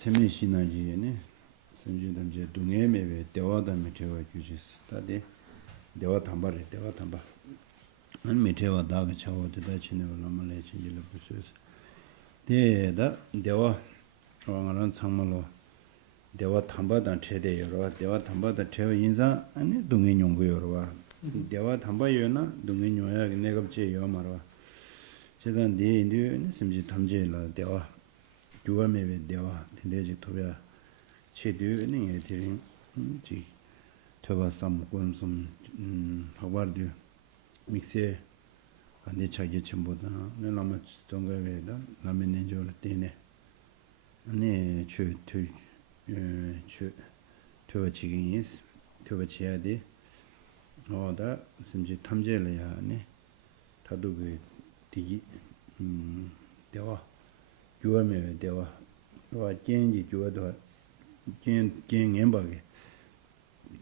세미시나지네 선지담제 동해매베 대화다 메테와 주지스 다데 대화 담바레 대화 담바 안 메테와 다가 차워다 치네 올라말레 진질로 부스스 대다 대화 왕하는 상말로 대화 담바단 최대여로 대화 담바다 최వ 인자 아니 동해 연구여로 대화 담바여나 동해 요야 내갑제 요 말와 제단 네인데 심지 탐제라 대화 주와메베 대화 딘데지 토야 체드니 에티린 지 토바 삼곤섬 하바르디 믹세 간데 차게 첨보다 내나마 동가베다 나메넨조르 테네 아니 추투 추 토바치기니스 토바치야디 어다 심지 탐제려야 아니 다도그 디기 대화 주어메 대화 와 겐지 주어도 겐 겐엠바게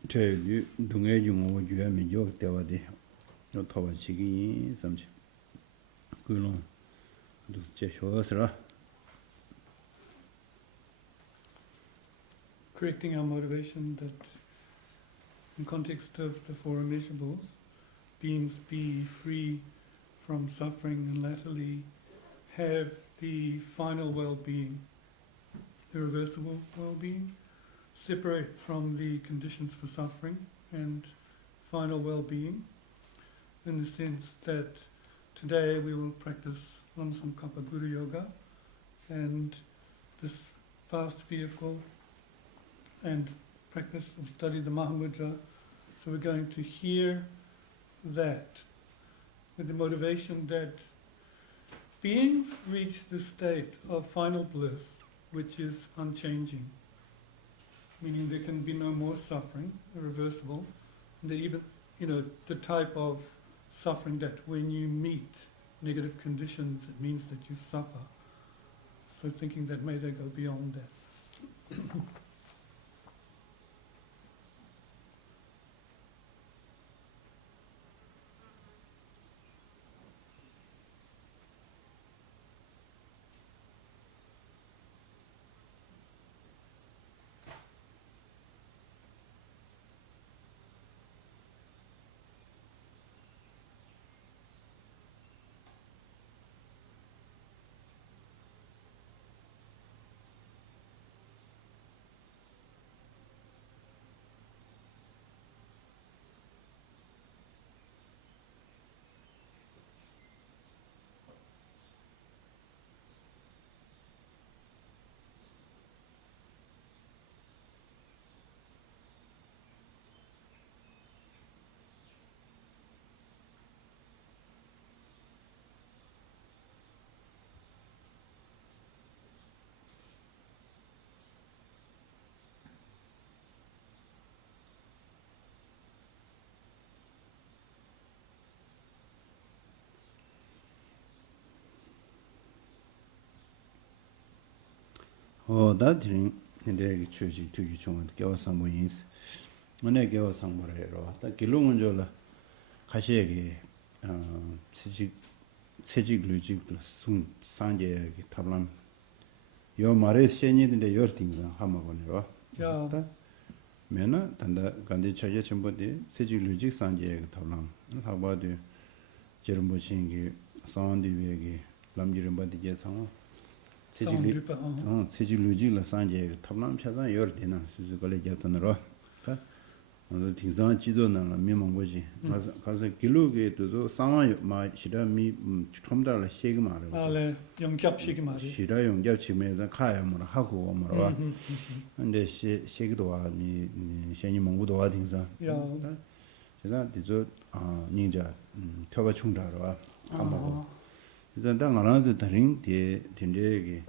제유 동해 중어 주어메 요 대화데 요 토바치기 삼지 그런 제 쇼스라 correcting our motivation that in context of the four immeasurables, beings be free from suffering and latterly have the final well-being, irreversible well-being, separate from the conditions for suffering and final well-being, in the sense that today we will practice Samkappa Guru Yoga, and this vast vehicle and practice and study the Mahamudra. So we're going to hear that with the motivation that beings reach the state of final bliss, which is unchanging, meaning there can be no more suffering, irreversible, and that even, the type of suffering that when you meet negative conditions, it means that you suffer. So thinking that may they go beyond that. 다들이 근데 추지 투기 좀 겨워상고 인스 오늘 겨워상고래로 다 길롱은 졸라 가시에게 세직 루직 숨 상제 탑람 요 말에 세니인데 열팅가 하마고네로 야 메나 단다 간데 차제 전부데 세직 루직 상제 탑람 하바데 제르모신기 상디베게 람지름 바디게 상 세질루지라 산제 탑남 차단 열되나 수수걸레 잡던으로 오늘 등산 지도는 미망보지 가서 길로게 도서 상황 마 시라미 첨달을 시기 말을 알레 영접시기 말이 시라 영접치면서 가야 뭐 하고 뭐라 근데 시기도 와미 현이 망고도 와 등산 제가 뒤저 닌자 터바 충다로 한번 이제 당하나서 다른 딘데게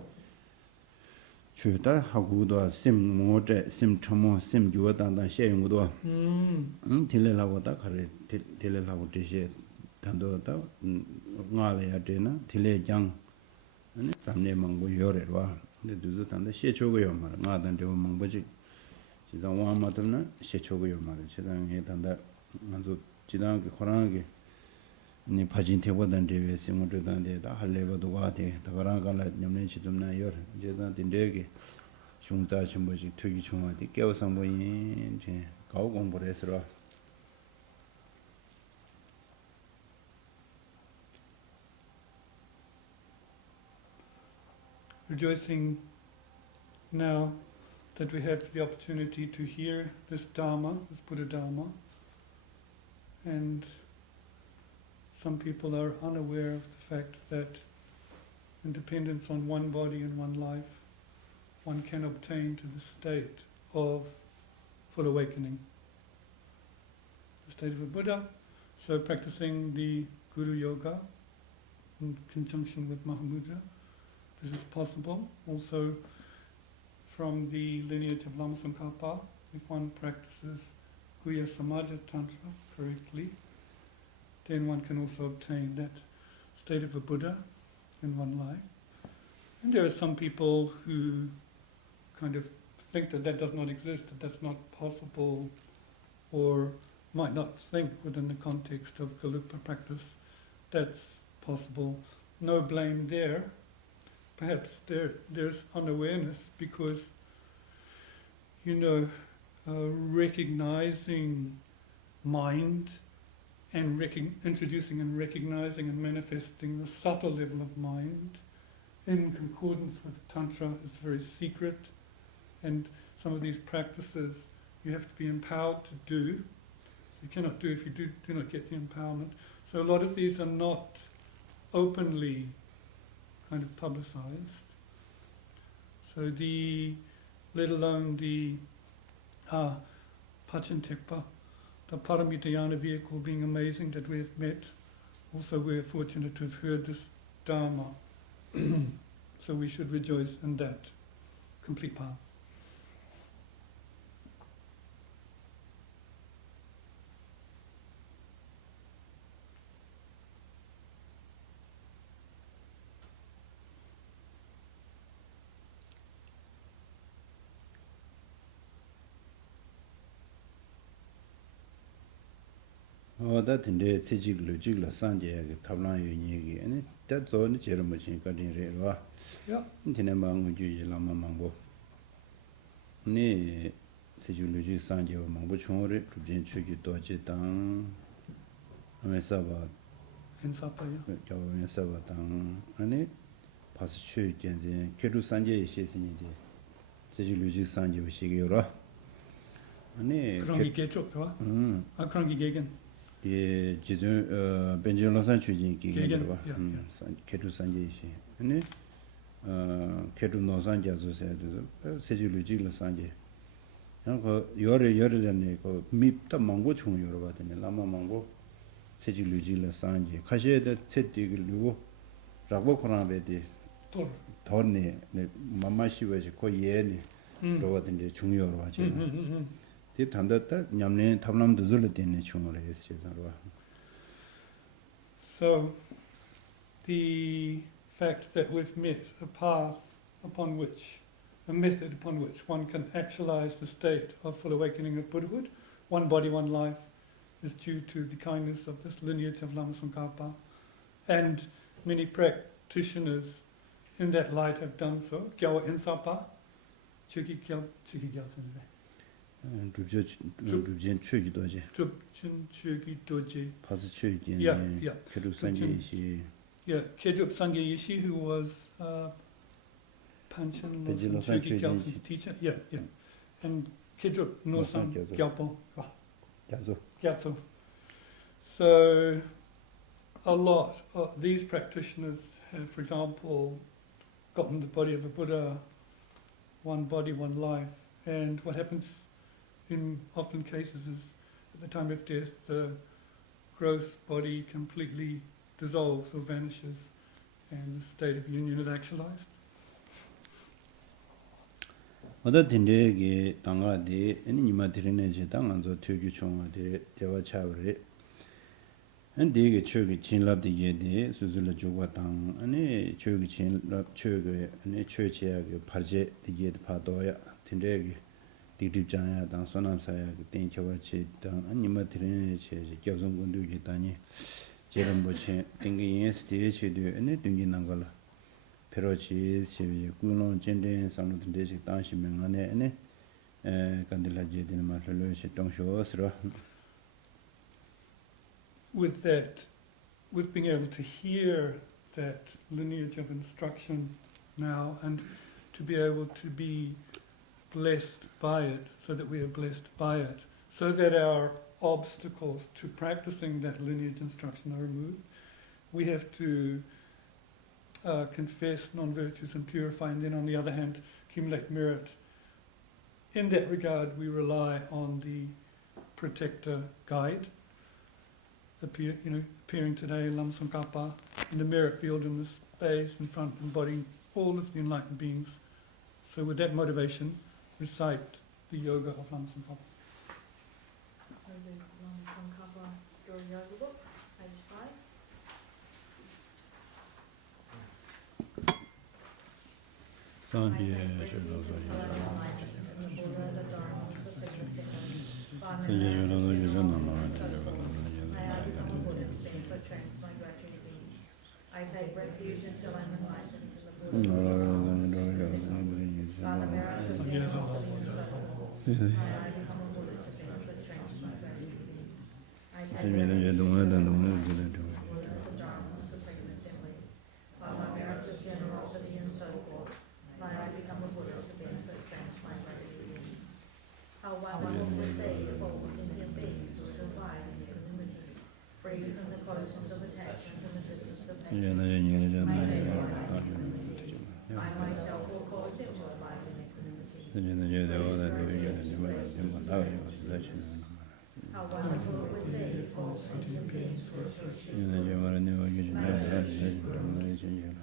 주다 하고도 심모데 심초모 심주어단단 셰용도 딜레라고다 가래 딜레라고 되시 단도다 nga래야 되나 딜레장 아니 삼내 망고 요래와 근데 두저 단다 셰초고요 말 nga단 되고 망보지 지상 와마드나 셰초고요 말 지상에 단다 먼저 지당게 코랑게 니 파진 태보단 데베 심모드단데 다 할레버도 와데 다가랑갈라 냠네 시tum나 요 제자 딘데게 중자 전부지 투기 중화디 깨워서 뭐인 이제 가오 공부를 해서 rejoicing now that we have the opportunity to hear this Dharma, this Buddha Dharma, and some people are unaware of the fact that in dependence on one body and one life, one can obtain to the state of full awakening, the state of a Buddha. So practicing the Guru Yoga in conjunction with Mahamudra, this is possible. Also from the lineage of Lama Tsongkhapa, if one practices Guhya Samaja Tantra correctly, then one can also obtain that state of a Buddha in one life. And there are some people who kind of think that that does not exist, that that's not possible, or might not think within the context of Gelugpa practice that's possible. No blame there. Perhaps there's unawareness because, recognizing mind and introducing and recognizing and manifesting the subtle level of mind in concordance with Tantra is very secret, and some of these practices you have to be empowered to do. So you cannot do if you do not get the empowerment. So a lot of these are not openly kind of publicized. So let alone the Pachantekpa, the Paramitayana vehicle being amazing that we have met. Also we're fortunate to have heard this Dharma. So we should rejoice in that complete path. that in the logical Sanje, Tablan Yegi, and that's all the Jeremachin got in Reva. Yeah. Tinamang Lama Mango. Ne Sijuluji Sanje or Mangochore, Rubin Chuki Doji Tang, Amesaba, In Sapaya. Javan Saba Tang, and it Pass Chu Genzi, Kedu Sanje is in the Sijuluji Sanje Shigura. Krangi Ketchup, a Krangi Gagan. 예, 지금 벤젤로산 추진 기계로 봐. 개도 산제시. 아니 개도 노산 자주세도 세줄로지로 산제. 그 열에 그 밉다 망고 총요로 받네. 라마 망고 세줄로지로 산제. 가셔야 세띠를 누고 라고 코나베디. 돈네 마마시베지 고 예네. 로거든데 중요로 하지. So, the fact that we've met a path upon which, a method upon which one can actualize the state of full awakening of Buddhahood, one body, one life, is due to the kindness of this lineage of Lama Tsongkhapa. And many practitioners in that light have done so. Gyawa Insapa, Chuki Gyal Senze. Rubjen Chugi Doji. Drupchen Chugi Doji. Pasu Chugi. Yeah. Kedu Sanjeishi. Yeah, Kedrup Sangeyishi, who was Panchen Losang Chugi Gyaltsen's teacher. Yeah. And Kedrup Nosang Gyalpo. Gyatso. So, a lot of these practitioners have, for example, gotten the body of a Buddha, one body, one life. And what happens in often cases is at the time of death, the gross body completely dissolves or vanishes and the state of union is actualized. 어떤 딘데게 당가데 애니마 드리네제 당안서 퇴규 총화데 대화 차브레 안데게 추기 진랍디게데 수술을 주고 당 아니 추기 진랍 추기 아니 추치야게 파제 디게 파도야 딘데게 디립장야 당 소남사야 땡쳐와치 당 아니마 드리네제 겹성군두게 다니 제름보치 땡게 인스티에치도 아니 땡기는 걸라 페로치 시비 군론 진된 상로든 대식 당시면 안에 간들라 제디는 말로 시동쇼스로 with that, with being able to hear that lineage of instruction now and to be able to be blessed by it, so that we are blessed by it, so that our obstacles to practicing that lineage instruction are removed. We have to confess non-virtues and purify, and then on the other hand, accumulate merit. In that regard, we rely on the protector guide, appearing today, Lam Tsongkhapa, in the merit field in the space in front, embodying all of the enlightened beings. So with that motivation, recite the yoga of Lam Tsongkhapa. Lam Tsongkhapa Yoga Book, page 5. I take refuge until I'm enlightened in the Buddha. By the merits of generosity and so forth, may I become a Buddha to benefit transmigration beings. I take refuge until I'm enlightened in the Buddha, the Dharma, Supreme Assembly. By my merits of generosity and so forth, may I become a Buddha to benefit transmigration beings. How wonderful would be if all sentient beings were to abide in equanimity, free from the closeness of attachment and the distance of nature. I myself will cause them to abide in equanimity. How wonderful it would be if all sentient beings were to achieve.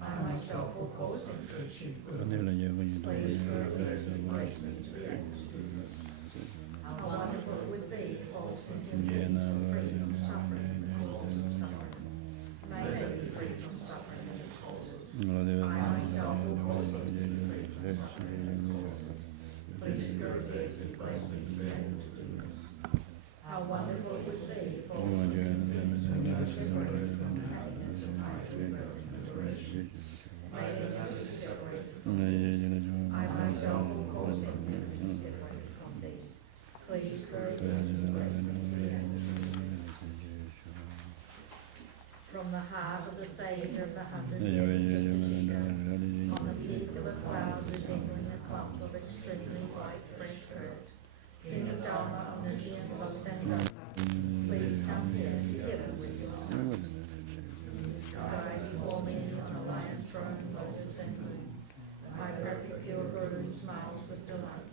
I myself will cause them to achieve. Please graciously grace me to be able to do this. How wonderful it would be if all sentient beings were free from suffering and the causes of suffering. May they be free from suffering and its causes. I myself will cause them to be free from suffering and its causes. Please graciously grace me to be able to do this. How wonderful it would be if all sentient beings were separated from pain and psychiatry and liberation. May they never be separated from peace. I myself will cause them never to be separated from peace. Please graciously grace me to be able to do this. From the heart of the Saviour of the 100 dedicated on the peak of a cloud resembling a clump of extremely white fresh earth, King of Dharma, omniscient, Losanga, please come here together with your son. In the sky before me on a lion throne, lotus and moon, my perfect pure Guru smiles with delight,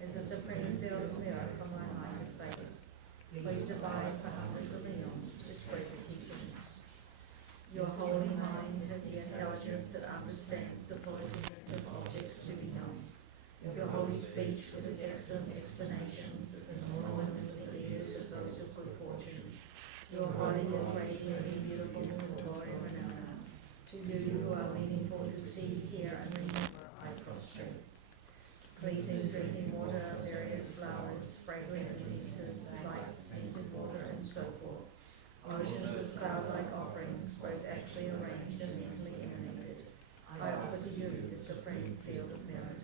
as a supreme field mirror from my light of faith. Please abide for hundreds of eons to spread the teachings. Your holy mind has the intelligence that understands the politics of objects to be known. Your holy speech with its excellent explanations is more than the ears of those of good fortune. Your body is radiantly beautiful with glory and renown. To you who are meaningful to see, hear, and remember, I prostrate. Pleasing drinking water, various flowers, fragrant diseases, lights, scented water, and so forth. Oceans of cloud-like offerings, both actually arranged and mentally emanated. I offer to you the supreme field of merit.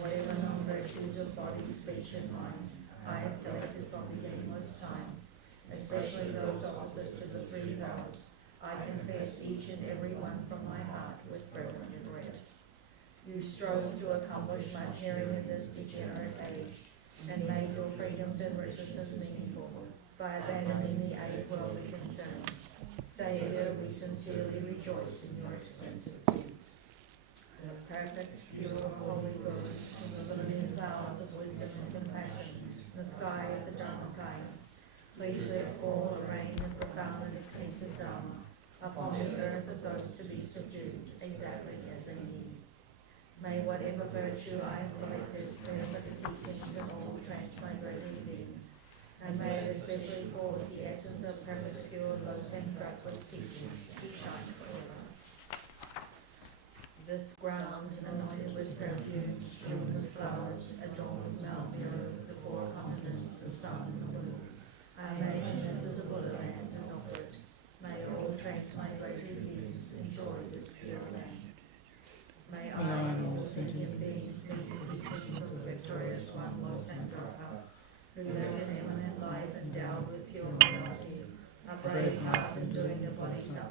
Whatever non-virtues of body, speech, and mind I have collected from beginningless time, especially those opposite to the three vows, I confess each and every one from my heart with reverent regret. You strove to accomplish much hearing in this degenerate age, and made your freedoms and richnesses meaningful by abandoning the eight worldly concerns. Saviour, we sincerely rejoice in your expensive deeds. The perfect, pure, holy Guru, in the living flowers of wisdom and compassion, in the sky of the Dharmakaya, please let fall a rain of profound and extensive Dharma upon the earth of those to be subdued, exactly as they need. May whatever virtue I have collected benefit the teachings of all transmigrating beings, and may it especially cause the essence of perfect, pure, low-centered teachings to shine forever. This ground, anointed with perfume, strewn with flowers, adorned with Mount Meru, the four continents, the sun and the moon. I imagine this is the Buddha land and offer it. May all transmigratory beings enjoy this pure land.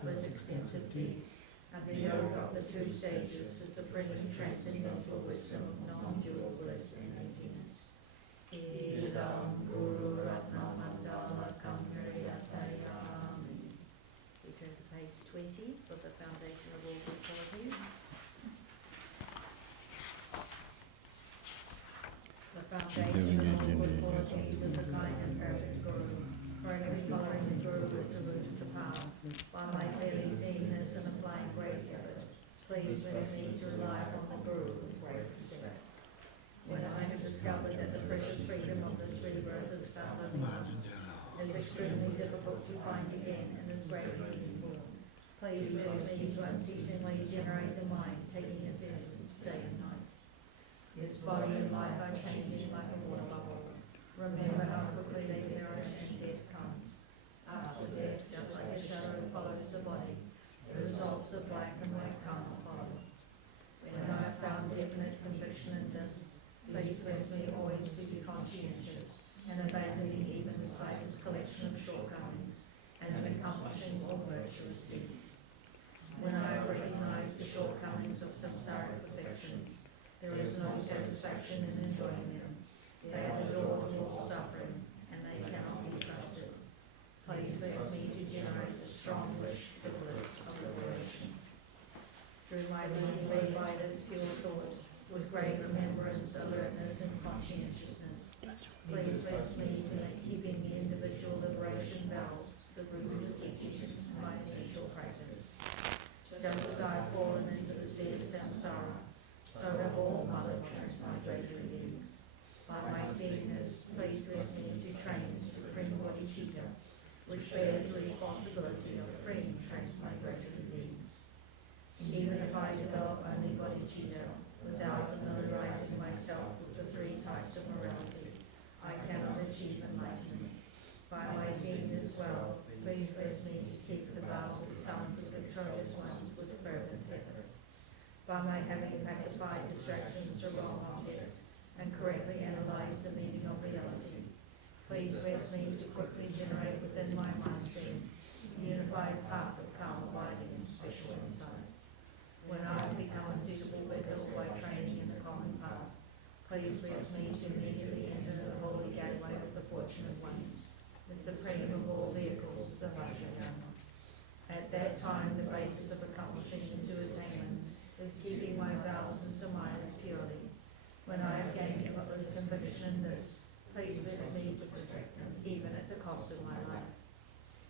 Sattva's extensive deeds, and the yoga of the two stages, the supreme transcendental wisdom of non-dual bliss and emptiness. Idam Guru Ratna Mandala Kamriyatayami. We turn to page 20 for the foundation of all good qualities. The foundation of all good qualities is a kind and perfect Guru. For in every following the Guru is the root of the path. By my clearly seeing this and applying great effort, please let me to rely upon the Guru with great respect. When I have discovered that the precious freedom of this rebirth of Sattva is extremely difficult to find again and is greatly meaningful, please let me to unceasingly generate the mind, taking its essence day and night. This body and life are changing like a water bubble. Remember how quickly they perish and death comes. After death, just like a shadow follows the body, the results of black and white karma follow. When I have found definite conviction in this, please bless me always to be conscientious and abandoning even the slightest collection of shortcomings and in accomplishing all virtuous deeds. When I have recognized the shortcomings of samsaric perfections, there is no satisfaction in enjoying them. They are the door to all suffering, and they cannot be trusted. Please bless me to generate a strong wish for the bliss of liberation. Through my being led by this pure thought, with great remembrance, alertness, and conscientiousness, please bless me to make keeping the individual liberation vows the root of the teachings of my essential practice. Just as I have fallen into the sea of samsara, so have all other transmigratory beings. By my seeing this, please bless me to train supreme bodhicitta, which bears the responsibility of freeing transmigratory beings. Even if I develop only bodhicitta, without familiarizing myself with the three types of morality, I cannot achieve enlightenment. By my seeing this well, please bless me to keep the vows of sons of victorious ones with fervent effort. By my having pacified distractions to wrong objects and correctly analyze the meaning of reality, please bless me to quickly generate within my mind stream the unified path of calm abiding and special insight. When I have become a suitable vessel by training in the common path, please bless me to immediately enter the holy gateway of the fortunate ones, the supreme of all vehicles, the Vajrayana. At that time, the basis of accomplishing the two attainments is keeping my vows and samayas purely. When I have gained effortless conviction in this, please bless me to protect them, even at the cost of my life.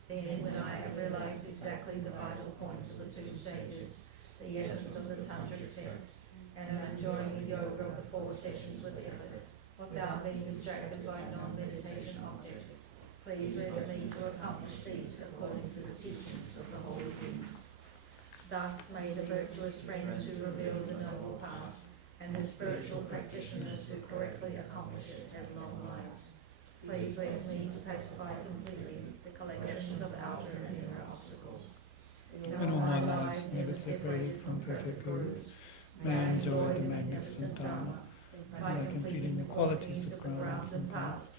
Then, when I have realized exactly the vital points of the two stages, the essence of the tantric sects, and am enjoying the yoga of the 4 sessions with effort, without being distracted by non-meditation objects, please bless me to accomplish these according to the teachings of the holy beings. Thus may the virtuous friends who reveal the noble path, and the spiritual practitioners who correctly accomplish it have long lives. Please bless me to pacify completely the collections of outer and inner obstacles. In all my lives, never separated from perfect gurus, may I enjoy the magnificent Dharma, by completing the qualities of grounds and paths,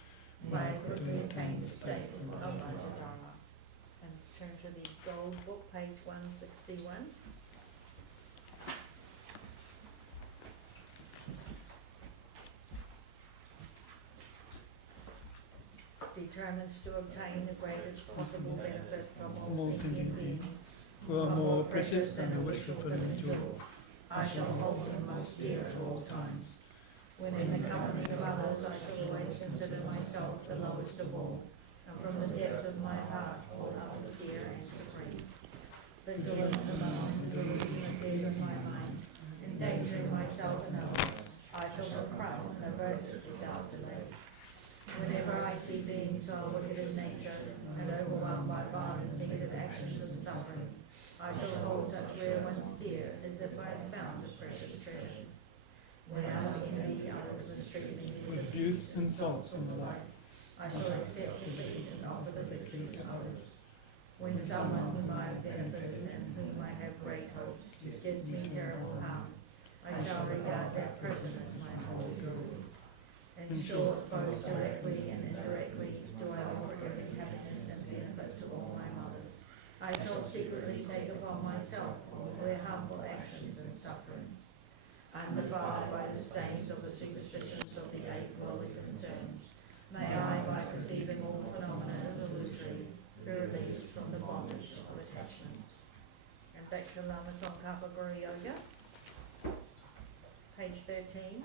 may I quickly attain the state of Dharma. And turn to the gold book, page 161. Determined to obtain the greatest possible benefit from all sentient beings, who are more precious than a wish-fulfilling jewel, I shall hold them most dear at all times. When in the company of others, I shall always consider myself the lowest of all, and from the depths of my heart hold others dear and supreme. Vigilant alone in the delusion affairs of my mind, endangering myself and others, I shall confront and avert it without delay. Whenever I see beings who are wicked in nature and overwhelmed by violent negative actions and suffering, I shall hold such rare ones dear as if I had found a precious treasure. When out of envy others mistreat me with abuse, insults, and the like, I shall accept defeat and offer the victory to others. When someone whom I have benefited and whom I have great hopes gives me terrible harm, I shall regard that person as my holy guru. In short, both directly and indirectly do I offer every happiness and benefit to all my mothers, I shall secretly take upon myself all their harmful actions and sufferings. Undefiled by the stains of the superstitions of the eight worldly concerns, may I, by perceiving all phenomena as illusory, be released from the bondage of attachment. And back to Lama Tsongkhapa Guru Yoga, page 13.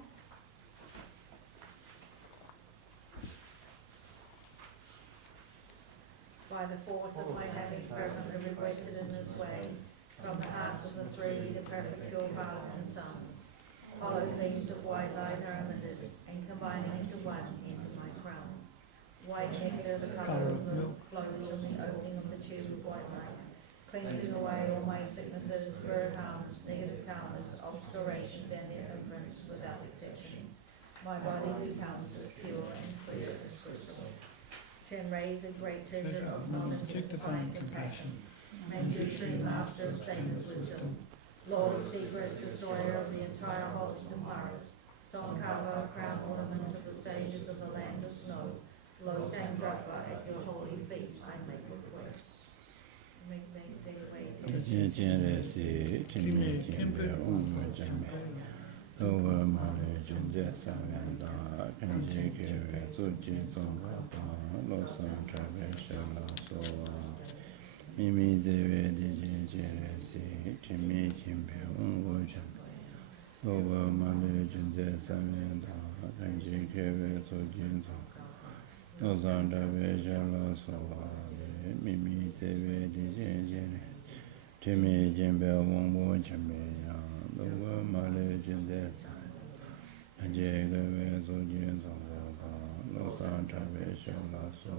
By the force of my having fervently requested in this way, from the hearts of the three, the perfect pure Father and Sons, hollow beams of white light are emitted, and combining into one, enter my crown. White nectar, the colour of milk, flows from the opening of the tube of white light, cleansing away all my sicknesses, spirit harms, negative karmas, obscurations, and their imprints without exception. My body becomes as pure and clear as crystal. 10 rays of great treasure of non-objectifying compassion, and you, Supreme Master of saint's wisdom, Lord of secrets, destroyer of the entire host and Maras, Tsongkhapa, crown ornament of the sages of the land of snow, Lo Sangdrakpa, at your holy feet I make request. Make their way to over my Jinja Samanda, Kanji Kiri, Suji Tsongkhapa, Losan Travishala, so Mimi Zeve, Dijin, Jimmy Kimpe, Ungujan, over my Jinja Samanda, Kanji Kiri, Suji Tsongkhapa, Losan Travishala, so Mimi Zeve, Dijin, Jimmy Kimpe, Ungujan, the world mileage in this. And Jacob is audience of Los Angeles, so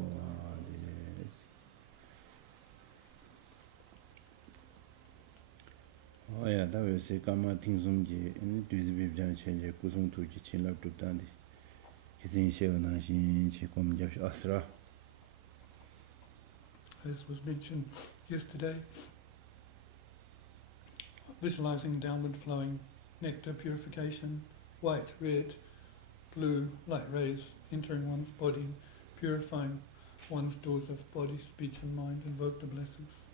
oh, yeah, that was a Kama Tingsumji, and it is with Jan change a Kusum to Chichin up to Tandy. His initial Nashin Chikom Jash Asra. As was mentioned yesterday, visualizing downward flowing nectar purification, white, red, blue light rays entering one's body, purifying one's doors of body, speech and mind, invoke the blessings.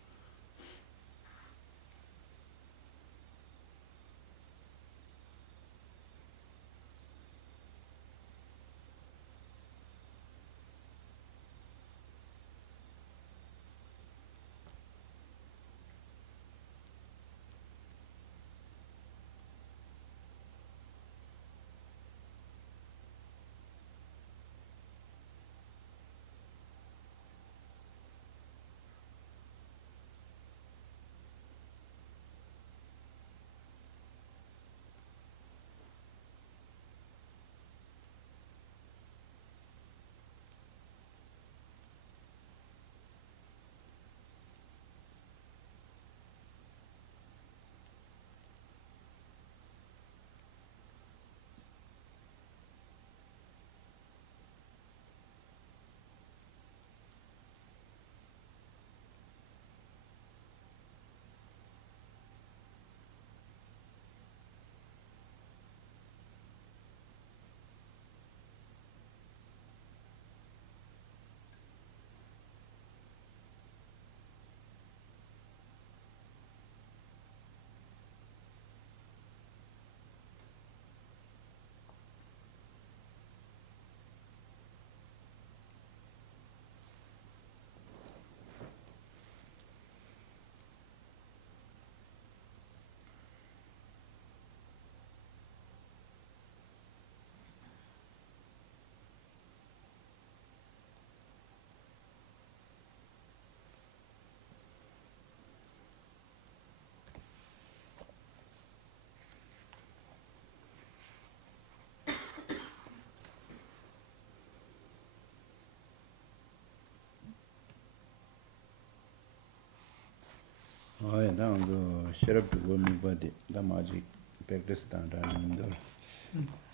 Oh, yeah, down the sheriff to go me body, the magic practice stand and the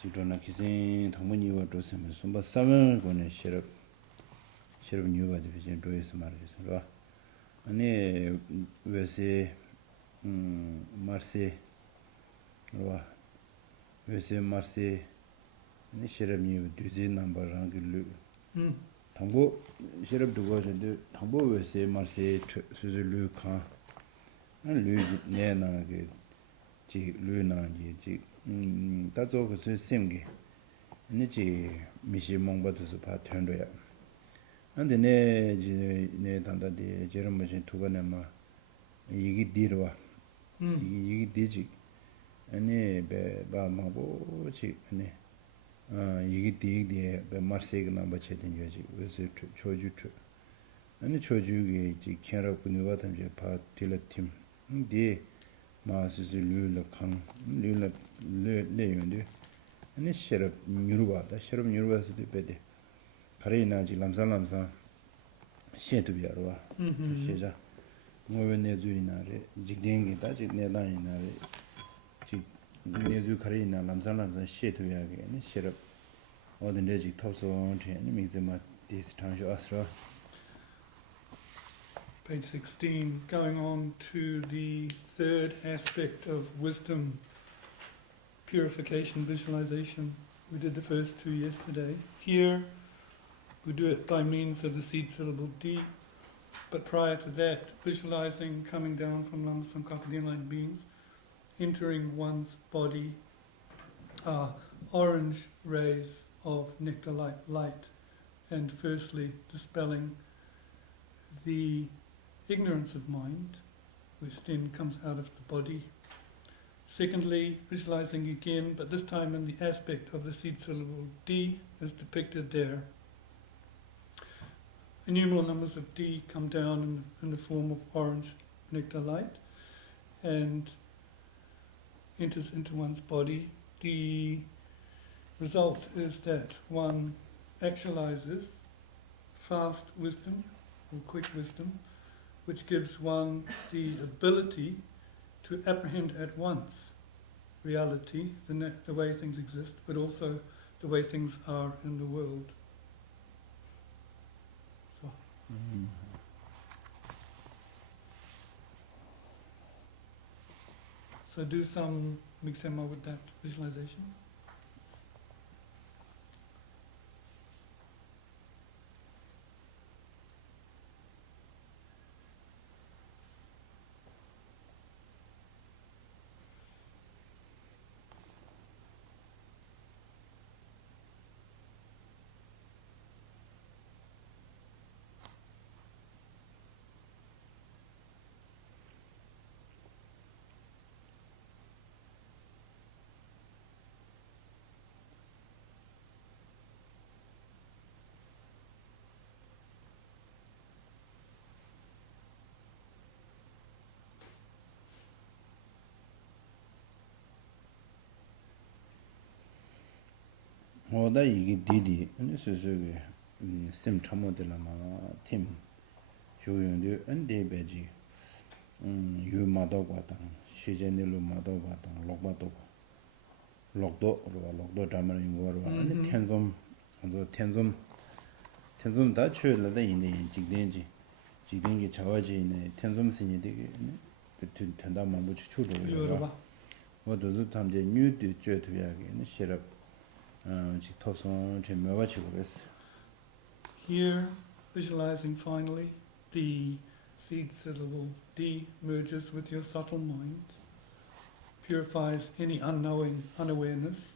children are kissing Tomuni or to some, but 7 going to sheriff knew what division to his marriage. And we say Marseille, we say Marseille, and sheriff knew to the number. 당보 시럽 두고 저도 당보 외세 마세 수술루 칸 루 내나 그지 루나지 지 다저 그 셈게 니지 미시 몽바도서 봐 턴도야 근데 내 단다디 저런 뭐지 두번에 막 이게 뒤로와 이게 뒤지 아니 배바마보지 아니 이게 뒤에 배 마세가 넘버 체된 거지 그래서 초주트 아니 초주기 지 캐럿 분이 같은 제 파틸팀 뒤에 마스스 룰러 강 룰러 레연데 아니 셔럽 뉴르바다 셔럽 뉴르바스도 베데 가레나지 람살람사 셰도비아로와 셰자 뭐wen내 주이나레 직댕기다 직내다이나레 직 내주 가레나 람살람사 셰도비아게 아니 셔럽 어딘데지 톱소 트니 미즈마 디스 탄쇼 아스라 Page 16, going on to the third aspect of wisdom, purification, visualization. We did the first two yesterday. Here, we do it by means of the seed syllable D, but prior to that, visualizing coming down from Lama Sankapa, the enlightened beings, entering one's body, orange rays of nectar light, and firstly dispelling the ignorance of mind, which then comes out of the body. Secondly, visualizing again, but this time in the aspect of the seed syllable D, as depicted there. Innumerable numbers of D come down in the form of orange nectar light and enters into one's body. The result is that one actualizes fast wisdom or quick wisdom, which gives one the ability to apprehend at once reality, the way things exist, but also the way things are in the world. So do some miksema with that visualization. 오다 이게 디디 근데 소소게 심 참모들라마 팀 조용도 안데베지 유마도 과다 시제닐로 마도 과다 록바도 록도 담을 거로 아니 텐좀 먼저 텐좀 다 추려다 이네 직den기 자와지네 텐좀 신이 되게 그 텐다만 뭐 추초로 뭐도 담제 뉴드 쩨트야게 시럽 Here, visualizing finally, the seed syllable D merges with your subtle mind, purifies any unawareness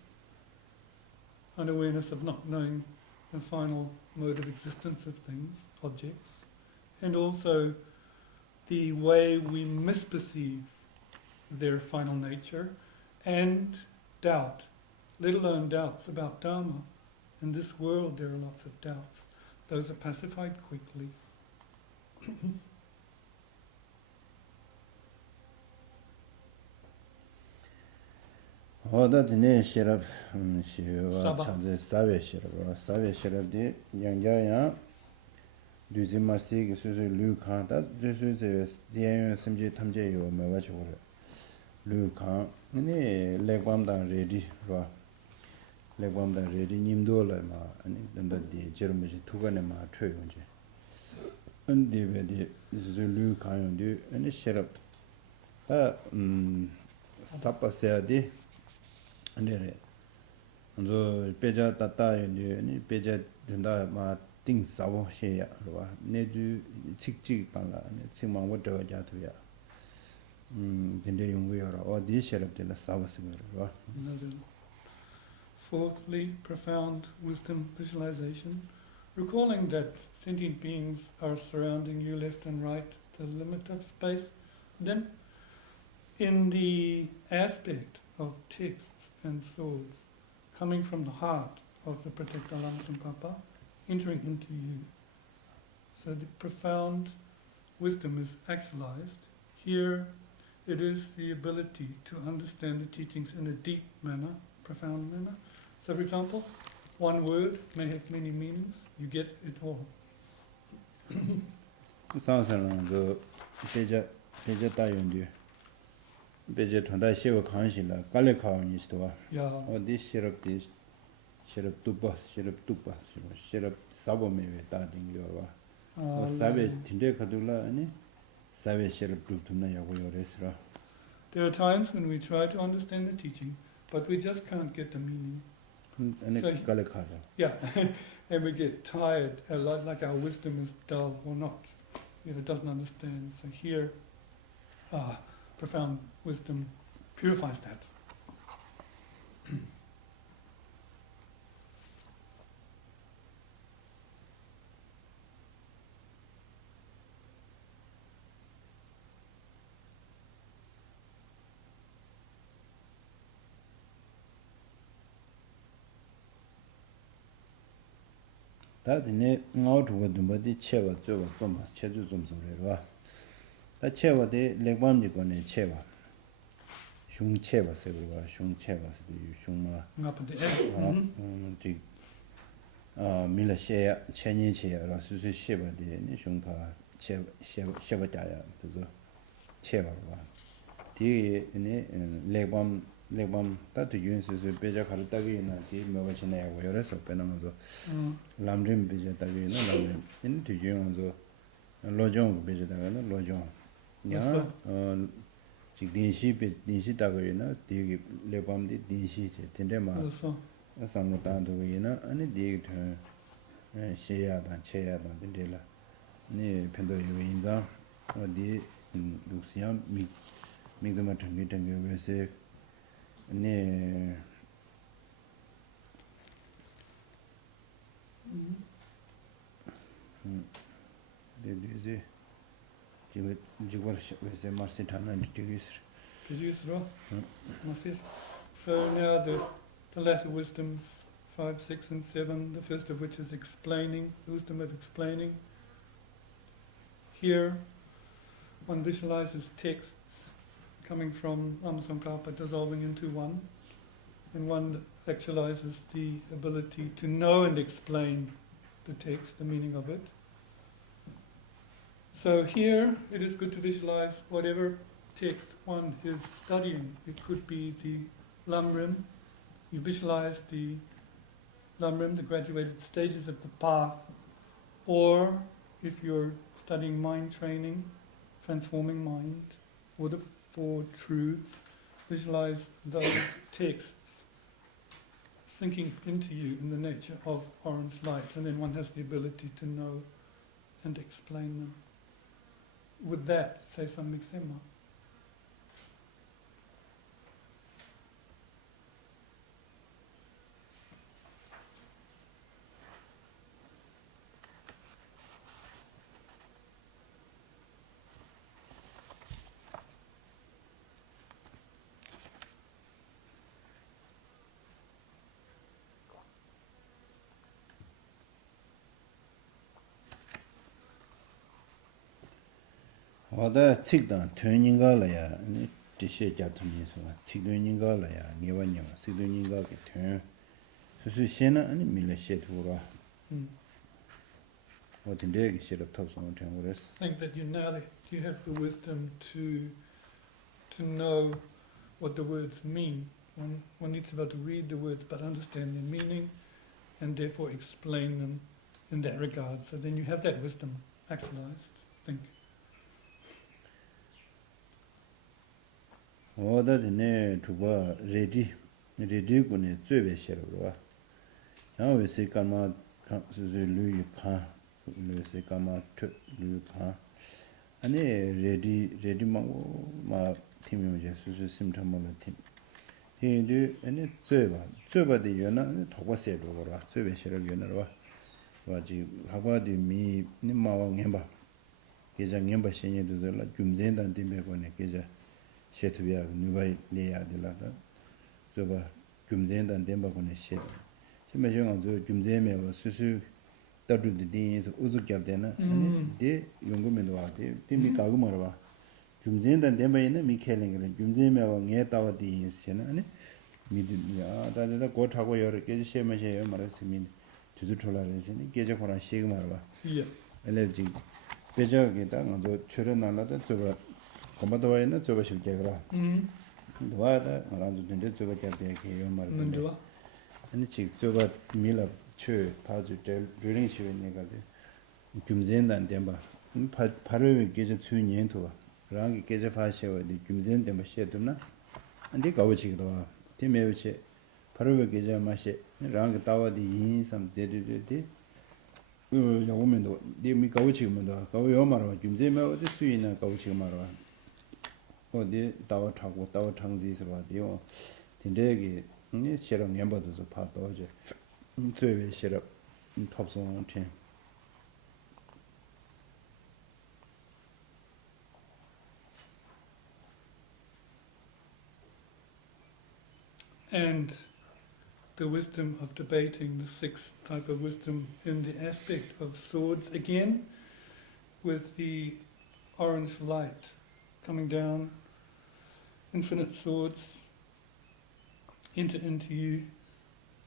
of not knowing the final mode of existence of things, objects, and also the way we misperceive their final nature, and doubt. Let alone doubts about Dharma. In this world there are lots of doubts. Those are pacified quickly. 오다드네 시럽 시와 참제 사베 시럽디 양자야 두지마시 수수 루카다 두수제 디엔 심지 탐제요 메와치고래 루카 네 레광당 레디 와 레광당 레디 님도라마 아니 단다디 제르미지 투가네마 트여운지 안디베디 수수 루카요디 아니 시럽 사파세아디 안데레 먼저 빼자 따따 아니 빼자 된다 마 ting sawo she ya ro ne du chik pa la ne chimang wo de ja tu ya dinde yung yo ro di sherab de la sawo se ro. Fourthly, profound wisdom visualization, recalling that sentient beings are surrounding you left and right, the limit of space. Then, in the aspect of texts and swords, coming from the heart of the protector Lama Tsongkhapa, entering into you. So the profound wisdom is actualized. Here, it is the ability to understand the teachings in a deep manner, profound manner. So, for example, one word may have many meanings. You get it all. 상상은 그 베제 따윤디 베제 전다 시고 관심이라 깔래 가운이 있어. Yeah. 어디 시럽 뚜바 시럽 사보메 따딩 요와. 사베 틴데 가둘라 아니 사베 시럽 뚜tum나 야고 요레스라. There are times when we try to understand the teaching, but we just can't get the meaning. Yeah, and we get tired a lot, like our wisdom is dull or not. It doesn't understand. So here, profound wisdom purifies that. 다드네 나우트고 듬버디 체와 저거 좀 체주 좀 소리로 다 체와데 레밤지 거네 체와 흉 체와 세고가 흉 체와 흉마 밀레시아 체니체라 수수 시바데 니 흉파 체바다야 그죠 체와가 디네 레밤 따도 윤스스 베자 가르다기나 디 뭐가지나야 고여서 빼나면서 람림 베자 따기나 람림 인디 윤서 로종 베자다가나 로종 야 직딘시 딘시 따거이나 디 레밤디 딘시 텐데마 상무단도기나 아니 디트 시야다 체야다 딘데라 니 펜도 유인자 어디 루시아 미즈마 탕게 베세 네 이제 지금 왜 마시 타는 디기스 So now the latter wisdoms 5, 6 and 7, the first of which is explaining, the wisdom of explaining. Here one visualizes texts coming from Lama Tsongkhapa dissolving into one, and one actualizes the ability to know and explain the text, the meaning of it. So here it is good to visualize whatever text one is studying. It could be the Lamrim. You visualize the Lamrim, the graduated stages of the path, or if you're studying mind training, transforming mind, or the Four Truths, visualize those texts sinking into you in the nature of orange light, and then one has the ability to know and explain them. With that, say some miksema. 어다 책단 퇴닝가라야 니 디셰 자투니서 책된닝가라야 니와니와 책된닝가게 퇴 수수시나 아니 밀레셰 투라 어딘데 시럽 탑선 텐고레스 I think that you have the wisdom to know what the words mean. One needs to be able to read the words but understand their meaning and therefore explain them in that regard. So then you have that wisdom actualized, I think. 어다네 두바 레디 군에 쯔베 셔로와 나웨세 까마 수수 루이카 루세 까마 루이카 아니 레디 마 팀이 이제 수수 심탐몰라 팀 이제 아니 쯔바디 연나 도과세로 거라 쯔베시를 연나로 와지 하과디 미 님마왕 해봐 계장 냠바 신예도 들라 줌젠단 팀베고네 계자 셰트비아 누바이 레야들라다 저바 줌젠단 템바고네 셰 심해정은 저 줌젠메와 수수 따르디 디에서 우즈갑되나 아니 데 용금에도 와데 팀이 가고 말아 줌젠단 템바에는 미켈링을 줌젠메와 녜 따와디 있으나 아니 미드야 다다다 고타고 여러 개 셰마셰요 말았으면 주주 돌아라시니 계적 호라 시그 말아 예. 엘레지 배적이다 저 출연하나도 저거 고마도와이나 저거 실제그라 도와다 말아도 된대 저거 잡대게 말도 문도와 아니 지 저거 밀업 추 파주 될 드링 시wen네가 줌젠단 템바 바로 계적 추년도 그런 게 계적 파셔도 줌젠 템바 셰도나 안데 가오치기도 와 팀에우치 바로 계적 마시 랑 따와디 인삼 데데데 요거면도 님이 가오치면도 가오요 말아 줌제메 어디 수이나 가오치 말아 어디 따와 타고 따와 탕지서 봐요 딘데기 니 싫어 멤버들도 파도 이제最为싫어 탑송 팀 and the wisdom of debating, the sixth type of wisdom in the aspect of swords, again with the orange light coming down, infinite swords enter into you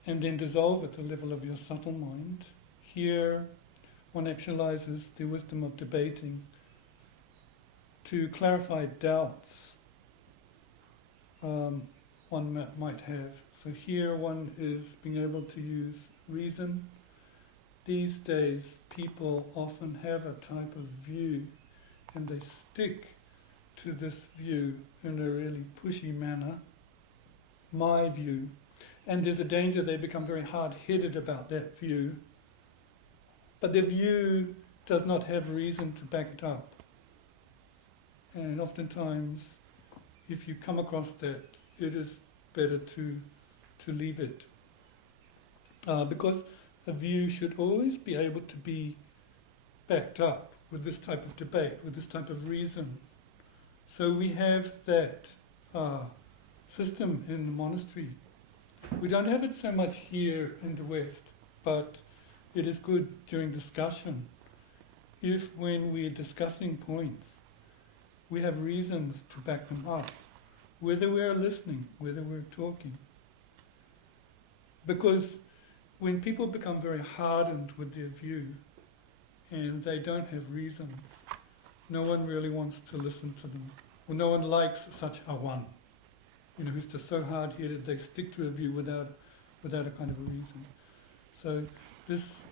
and then dissolve at the level of your subtle mind. Here one actualizes the wisdom of debating to clarify doubts one might have. So here one is being able to use reason. These days people often have a type of view and they stick to this view in a really pushy manner, my view, and there's a danger they become very hard-headed about that view, but their view does not have reason to back it up. And oftentimes, if you come across that, it is better to leave it. Because a view should always be able to be backed up with this type of debate, with this type of reason. So we have that system in the monastery. We don't have it so much here in the West, but it is good during discussion. If when we're discussing points, we have reasons to back them up, whether we're listening, whether we're talking. Because when people become very hardened with their view and they don't have reasons, no one really wants to listen to them. Well, no one likes such a one, who's just so hard-headed they stick to a view without a kind of a reason. So this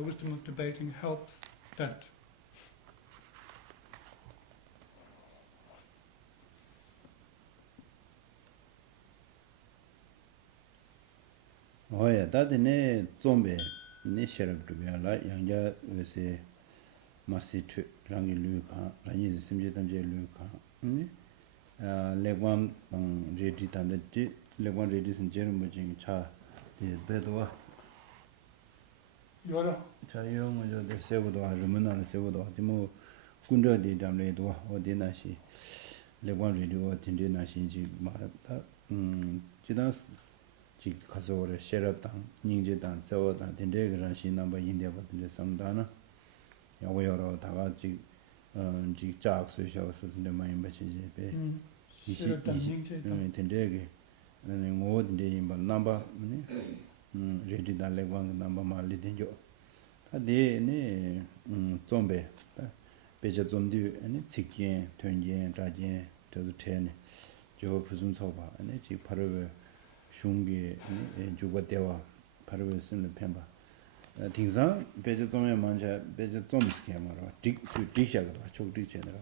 wisdom of debating helps that. 오야 다드네 좀베 네 셔럽도비알라 양자 외세 마시트 랑이 루카 라니 심제담제 루카 레관 레디 단데 레관 레디 신제르무진 차 베도와 요라 자요 먼저 세보도 아르문나는 세보도 디모 군저디 담레도 어디나시 레관 레디와 딘데나시지 말았다 지다스 지 가서를 셰럽당 닝제당 저어당 딘데그라시 남바 인디아바든데 삼다나 야고여러 다가지 지 작스셔서든데 많이 받치지 배 딘데게 모든데 임바 남바 레디다 레광 남바 말리든죠 다데네 좀베 베저 좀디 아니 직계 된게 다제 저도 테네 저 무슨 소바 아니 지 바로 슝게 주거대와 바로 쓰는 편바 딩상 베저 좀에 먼저 베저 좀 스케마로 딕샤가도 촉딕체네라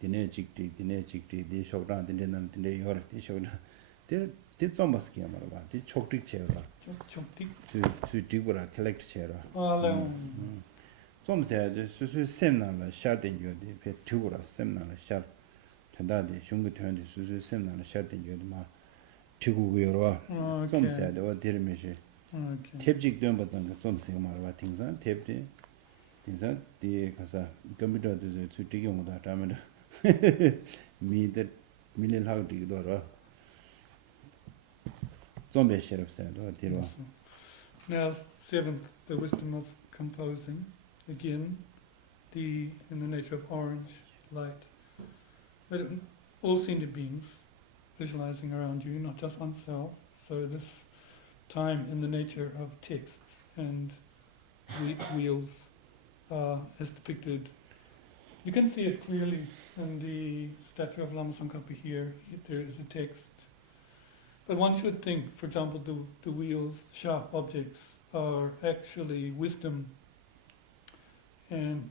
디네 직디 디 쇼그란 디네는 디네 요르 디 쇼그란 데 Did Thomas Kiamara, did Choktik Chera, to Dibura collect Chera. Some said, Susu Semna, shot in you, the Petura, Semna, shot. Tandadi, Shunga turned the Susu Semna, shot in you, ma. Tiguira. Some said, or Tiramishi. Tapjik Dumbatan, some say Mara things on taped. Things on the Casa, computer to dig on that time. Me that million how dig Dora. Zombie sheriff said, or Tiro. Now, seventh, the wisdom of composing. Again, in the nature of orange light. But all sentient beings visualizing around you, not just oneself. So this time in the nature of texts and wheels as depicted. You can see it clearly in the statue of Lama Tsongkhapa here. There is a text. But one should think, for example, the wheels, sharp objects, are actually wisdom and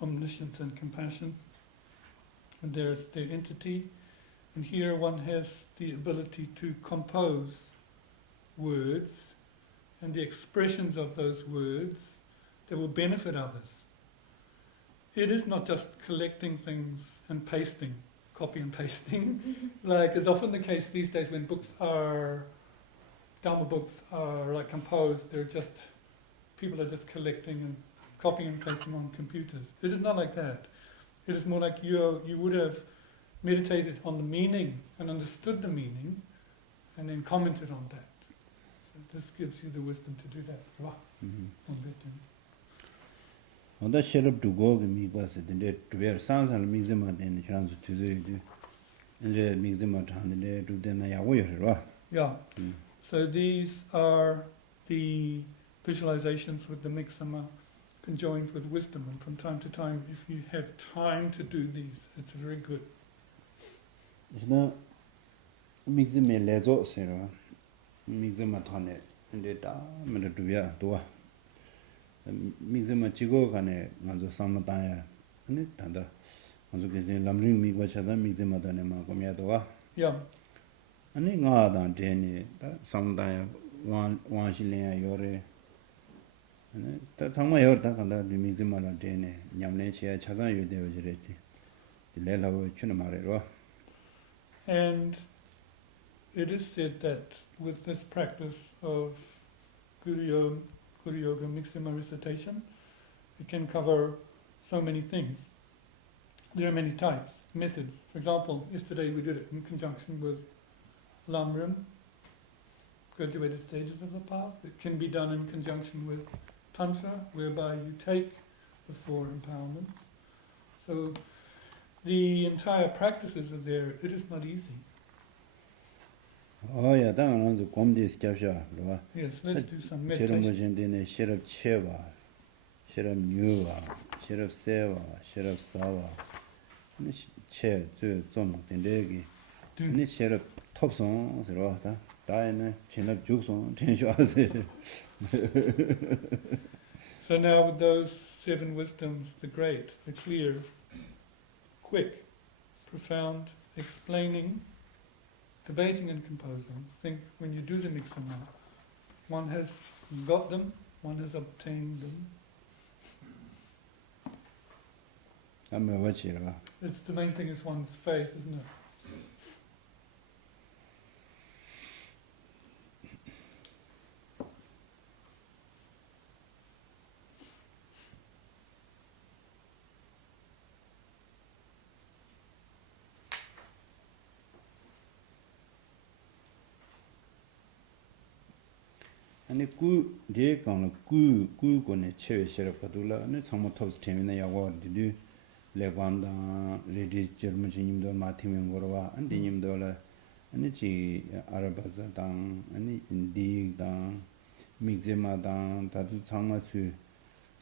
omniscience and compassion. And there's their entity. And here one has the ability to compose words and the expressions of those words that will benefit others. It is not just collecting things and pasting, copy and pasting, like is often the case these days when Dharma books are like composed, people are just collecting and copying and pasting on computers. It is not like that. It is more like you would have meditated on the meaning and understood the meaning and then commented on that. So this gives you the wisdom to do that. Wow. On that share up to go, me was it to wear sans and mixima then the chance to do. And the mixima hand to then I aware. Yeah. So these are the visualizations with the mixima conjoined with wisdom, and from time to time, if you have time to do these, it's very good. It's not mixima lezo, Sarah. Mixima tone, and the Mendatuya, Dua. Mixima Chigo Gane, Manzo Samataya, and it Tanda. Manzo Kizin Lamring me, which has a mixima donema, Comiadoa. Yeah. And in Garden, Jenny, Samataya, one shilling, Yore. 정말 여러 간다 미즈마라 되네 냠내치야 차상이 되어지랬지 렐라고 추는 말이로. And it is said that with this practice of Guru Yoga Mixima recitation, it can cover so many things. There are many types, methods. For example, yesterday we did it in conjunction with Lamrim, graduated stages of the path. It can be done in conjunction with Tantra, whereby you take the four empowerments. So the entire practices are there. It is not easy. Oh yeah, that on the comdis capture. Yes, let's do some meditation. Shirab Cheva, Shirab Nuva, Shirab Seva, Shirab Sava, Che, Zom, Tendegi, Shirab Topson, Rota, Diana, Chinab Juxon, Tinshazi. So now with those seven wisdoms, the great, the clear, quick, profound, explaining, debating and composing, think when you do the mixama, one has got them, one has obtained them. It's the main thing is one's faith, isn't it? 아니 구 뒤에 가는 구 거네 체외 시럽거들라 아니 정말 톱스 재미나 야고 디디 레반다 레디 저머님도 마티면 거와 안디님도라 아니 지 아라바자당 아니 인디당 미제마당 다도 상마수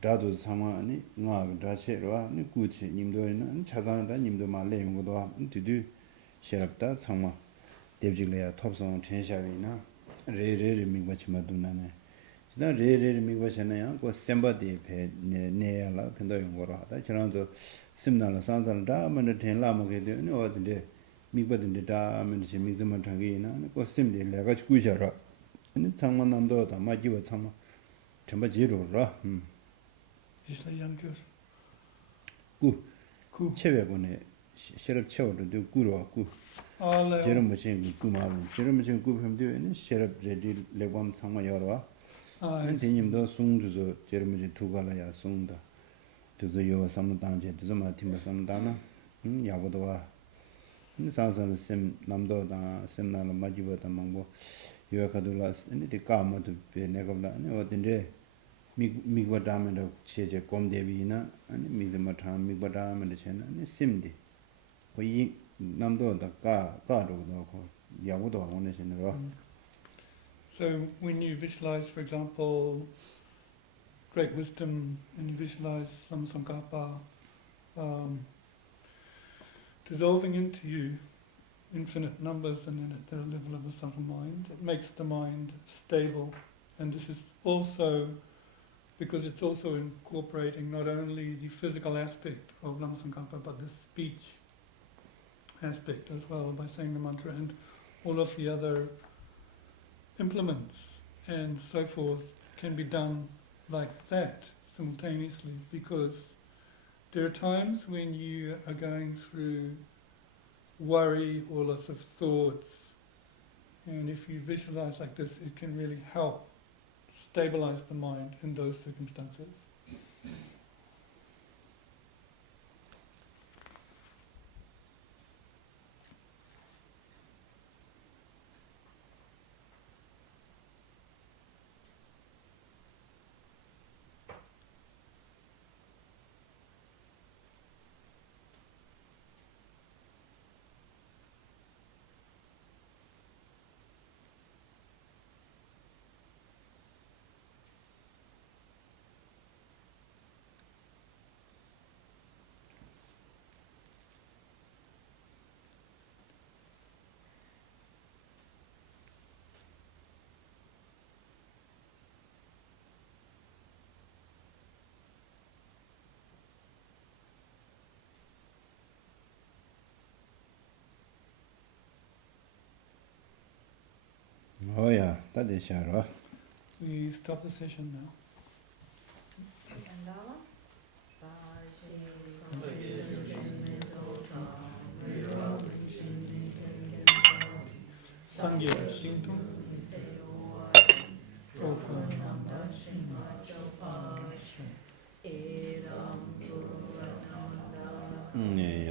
다도 상마 아니 나 다체로와 아니 구치 님도는 차상다 님도 말레는 것도 디디 시럽다 상마 대직래야 톱성 텐샤위나 레레레 미과치마도나네 지나 레레레 미과치나야 고 셈바디 베 네야라 근도 용거로 하다 저런도 심나라 산산다 만데 텐라마게 되네 어딘데 미거든데 다 하면 이제 미즈만 장기나 그 쌤들 내가 구셔라 근데 장만 남도다 마지와 참 전부 지로라 Usually young girls. 구 Cool. 체외군에 시럽 채워도 구로 구 All 제름 뭐지 구마로 제름 뭐지 구 함되는 시럽 제디 레밤 상마 여러 근데님도 송주저 제름 뭐지 두가라야 송다 두저 요 삼단제 두저 마팀 삼단나 야보도와 사선 셈 남도다 셈나는 마지보다 망고 요카둘라 근데 까마도 내가블라 어딘데 미과다면도 체제 꼼데비나 아니 미즈마타 미과다면도 체나 아니 심디 거의 남도다 까도도 거 야보도 원하시는 So when you visualize, for example, great wisdom, and you visualize Samsankapa dissolving into you, infinite numbers, and then at the level of the subtle mind, it makes the mind stable. And this is also because it's also incorporating not only the physical aspect of Samsankapa, but the speech aspect as well by saying the mantra and all of the other implements and so forth can be done like that simultaneously, because there are times when you are going through worry or lots of thoughts, and if you visualize like this, it can really help stabilize the mind in those circumstances. Oh yeah, that is sure. We stop the session now. Mandala. Sangye Shinto Chopa Yeah.